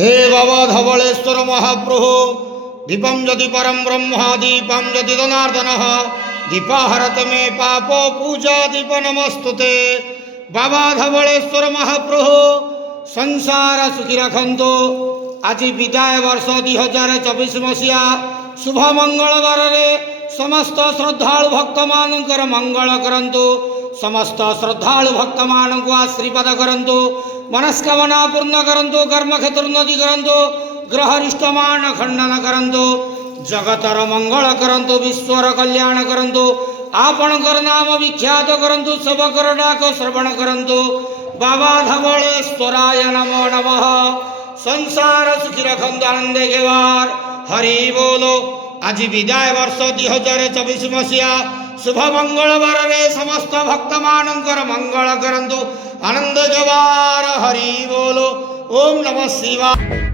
हे बाबा धवलेश्वर महाप्रभु दीपम यदि परम ब्रह्म दीपम यदि जनार्दन दीपाहरत मे पाप पूजा दीप नमस्तुते। बाबा धवलेश्वर महाप्रभु संसार सुखी रखंतु। आज विदाय वर्ष 2024 मसीहा शुभ मंगलवार समस्त श्रद्धालु भक्त मानकर मंगल करंतु। समस्त श्रद्धालु भक्त मान को आशीर्वाद करंतु। मनस्कामना पूर्ण करंतु। कर्म क्षेत्र उन्नति करंतु। ग्रहरिष्टमान खंडन करंतु। जगतर मंगल करंतु। विश्वर कल्याण करंतु। आपणकर नाम विख्यात करंतु। सबकर डाक श्रवण करंतु। बाबा धवलेश्वराय नमो नमः। संसार सुखी रखंतु आनंदे गेवार हरि बोलो। आज विदाय वर्ष 2024 मसीहा शुभ मंगलवार समस्त भक्त मानकर मंगल करंतु आनंद गेवार हरि बोलो। ओम नमः शिवाय।